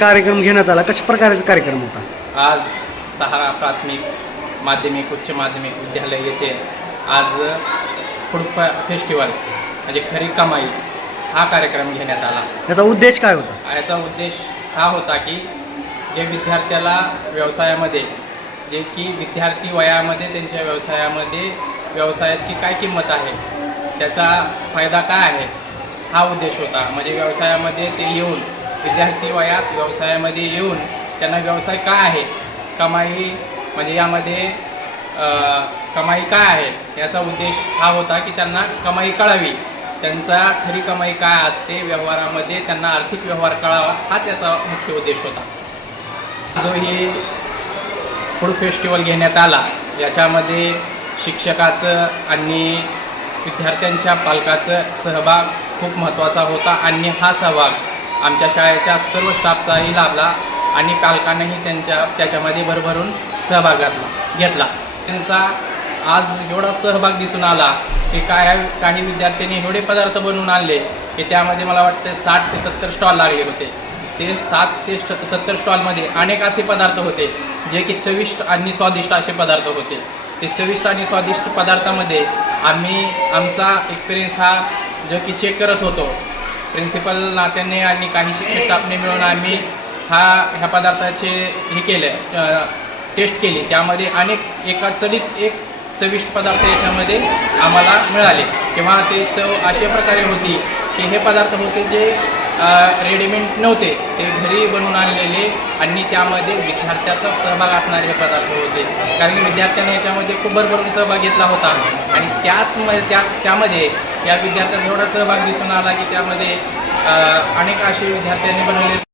कार्यक्रम घेण्यात आला. कशा प्रकारचा कार्यक्रम होता? आज सहारा प्राथमिक माध्यमिक उच्च माध्यमिक विद्यालय येथे आज फूड फ फेस्टिवल म्हणजे खरी कमाई हा कार्यक्रम घेण्यात आला. याचा उद्देश काय होता? याचा उद्देश हा होता की जे विद्यार्थ्याला व्यवसायामध्ये जे की विद्यार्थी वयामध्ये त्यांच्या व्यवसायामध्ये व्यवसायाची काय किंमत आहे त्याचा फायदा काय आहे हा उद्देश होता. म्हणजे व्यवसायामध्ये ते येऊन विद्यार्थी वयात व्यवसायामध्ये येऊन त्यांना व्यवसाय काय आहे? कमाई म्हणजे यामध्ये कमाई काय आहे? याचा उद्देश हा होता की त्यांना कमाई कळावी. त्यांचा खरी कमाई काय असते व्यवहारामध्ये? त्यांना आर्थिक व्यवहार कळावा हाच याचा मुख्य उद्देश होता. जो ही फूड फेस्टिवल घेण्यात आला. याच्यामध्ये शिक्षकाचं आणि विद्यार्थ्यांच्या पालकाचं सहभाग खूप महत्त्वाचा होता आणि हा सहभाग आमच्या शाळेच्या सर्व स्टाफचाही लाभला आणि पालकांनाही त्यांच्या त्याच्यामध्ये भरभरून सहभाग घातला घेतला. त्यांचा आज एवढा सहभाग दिसून आला की काय काही विद्यार्थ्यांनी एवढे पदार्थ बनवून आणले की त्यामध्ये मला वाटतं साठ ते सत्तर स्टॉल लागले होते. ते सात ते सत्तर स्टॉलमध्ये अनेक असे पदार्थ होते जे की चविष्ट आणि स्वादिष्ट असे पदार्थ होते. ते चविष्ट आणि स्वादिष्ट पदार्थामध्ये आम्ही आमचा एक्सपिरियन्स हा जो की चेक करत होतो प्रिन्सिपल नात्याने आणि काही शिक्षक स्टाफने मिळून आम्ही हा ह्या पदार्थाचे हे केले टेस्ट केली. त्यामध्ये अनेक एका चलित एक चविष्ट पदार्थ याच्यामध्ये आम्हाला मिळाले. किंवा ते चव अशा प्रकारे होती की हे पदार्थ होते जे रेडीमेड नव्हते. ते घरी बनवून आणलेले आणि त्यामध्ये विद्यार्थ्याचा सहभाग असणारे हे पदार्थ होते. कारण की विद्यार्थ्यांनी याच्यामध्ये खूप भरभरून सहभाग घेतला होता. आणि त्याच त्या त्यामध्ये या विद्यार्थ्यांचा एवढा सहभाग दिसून आला की त्यामध्ये अनेक असे विद्यार्थ्यांनी बनवले